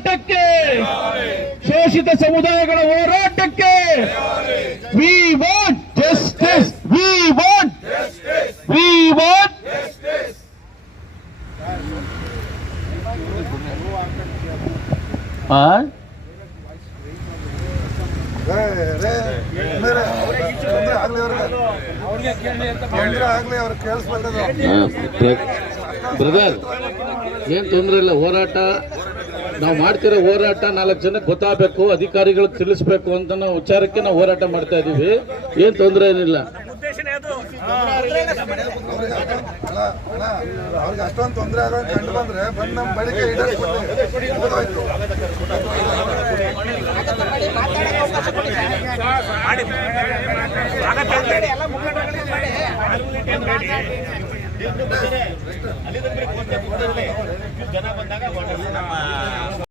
ಹೋರಾಟಕ್ಕೆ, ಶೋಷಿತ ಸಮುದಾಯಗಳ ಹೋರಾಟಕ್ಕೆ. We want justice, we want, we want. Brother, ಏನ್ ತೊಂದ್ರೆ ಇಲ್ಲ. ಹೋರಾಟ ನಾವು ಮಾಡ್ತಿರೋ ಹೋರಾಟ 4 ಜನಕ್ಕೆ ಗೊತ್ತಾಗಬೇಕು, ಅಧಿಕಾರಿಗಳಿಗೆ ತಿಳಿಸ್ಬೇಕು ಅಂತ ನಾವು ವಿಚಾರಕ್ಕೆ ನಾವು ಹೋರಾಟ ಮಾಡ್ತಾ ಇದೀವಿ. ಏನ್ ತೊಂದರೆ ಏನಿಲ್ಲ. ಅವ್ರಿಗೆ ಅಷ್ಟೊಂದು ತೊಂದರೆ ಆಗ ಕಂಡು ಬಂದ್ರೆ ಬಂದು ನಮ್ಮ ಬಳಿಕೆ ಜನ ಬಂದಾಗ